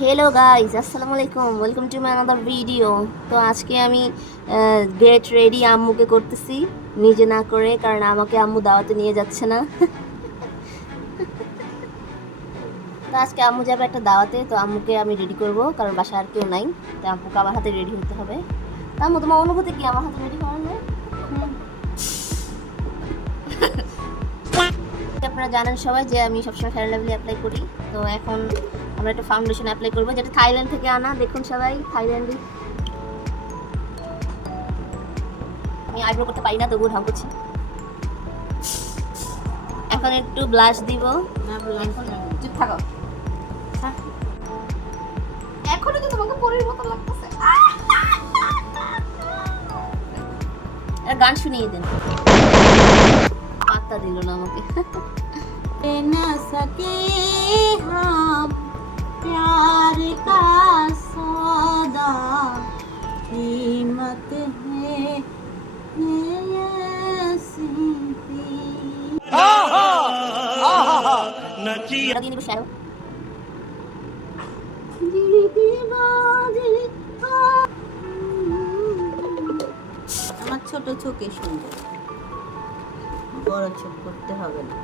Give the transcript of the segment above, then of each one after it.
Hello guys अस्सलाम वालेकुम welcome to my another ভিডিও। তো আজকে আমি গেট রেডি আম্মুকে করতেছি নিজে না করে, কারণ আমাকে আম্মু দাওয়াতে নিয়ে যাচ্ছে না। তো আজকে আম্মু যাবে একটা দাওয়াতে, তো আম্মুকে আমি রেডি করব, কারণ বাসায় আর কেউ নাই। তো আম্মুকে আমার হাতে রেডি হতে হবে। তো আম্মু, তোমার অনুভূতি কি আমার হাতে রেডি করার? আপনারা জানেন সবাই যে আমি সবসময় ফেয়ার লাভলি অ্যাপ্লাই করি। তো এখন আমরা একটা ফাউন্ডেশন অ্যাপ্লাই করবো, যেটা থাইল্যান্ড থেকে আনা। দেখুন সবাই, থাইল্যান্ডি। আমি আইব্রো করতে পারি না, তবুও ঢং করছি। এখন একটু ব্লাশ দিব। চুপ থাকো। এখনো তো তোমাকে পরীর মতো লাগতেছে। গান শুনিয়ে দেন। পাত্তা দিল না আমাকে। ना सके हम प्यार का सौदा कीमत है ये सीधी দিন দিব শ্যারো। আমার ছোট চোখে সুন্দর, বড় চোখ করতে হবে না।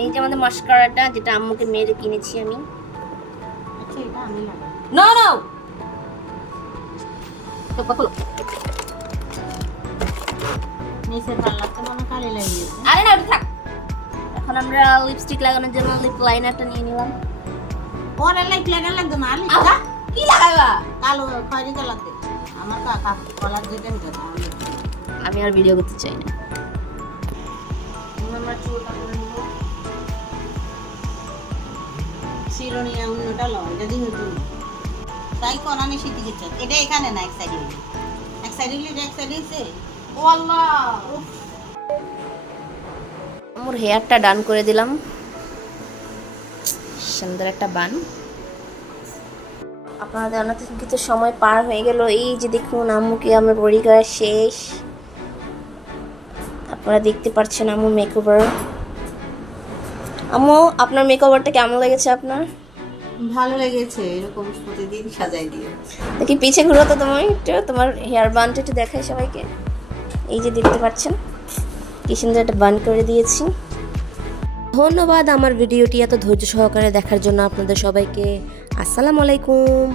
এই যে আমাদের মাস্কারাটা, যেটা আম্মুকে মেরে কিনেছি আমি। আচ্ছা, এটা আমি লাগাই। নো নো, তো পাকলো। নিচের পাল্লাতে মনে কালি লাগিয়েছে। আরে না, ওটা থাক। এখন আমরা লিপস্টিক লাগানোর জন্য লিপ লাইনারটা নিয়ে নিলাম। ওরে লাইট লাগা লাগবে না, আলি কি লাগাইবা? কালো খয়েরি কালার দে। আমার কাকা কলার যেটা এটা তাহলে আমি আর ভিডিও করতে চাই না। আমরা চুলটা করে নিব। শিরোনি অন্যটা লও, এটা দিয়ে হতো না। তাই কোনানি শীতি গেছে। এটা এখানে না, এক সাইডে হইলো। এক সাইডে হইলো, এক সাইডে হইছে। ও আল্লাহ, আমার হেয়ারটা ডান করে দিলাম। সুন্দর একটা বান। আপনাদের অনেক কিছু সময় পার হয়ে গেল। এই যে দেখুন, আম্মুকে আমার বডি করা শেষ। আপনারা দেখতে পাচ্ছেন আম্মু মেকওভার। আম্মু, আপনার মেকওভারটা কেমন লেগেছে আপনার? ভালো লেগেছে, এরকম প্রতিদিন সাজাই দিয়ে। দেখি পিছে ঘুরো তো তোমার একটু, তোমার হেয়ার বানটা একটু দেখাই সবাইকে। এই যে দেখতে পাচ্ছেন কি সুন্দর একটা বান করে দিয়েছি। ধন্যবাদ আমার ভিডিওটি এত ধৈর্য সহকারে দেখার জন্য আপনাদের সবাইকে। আসসালামু আলাইকুম।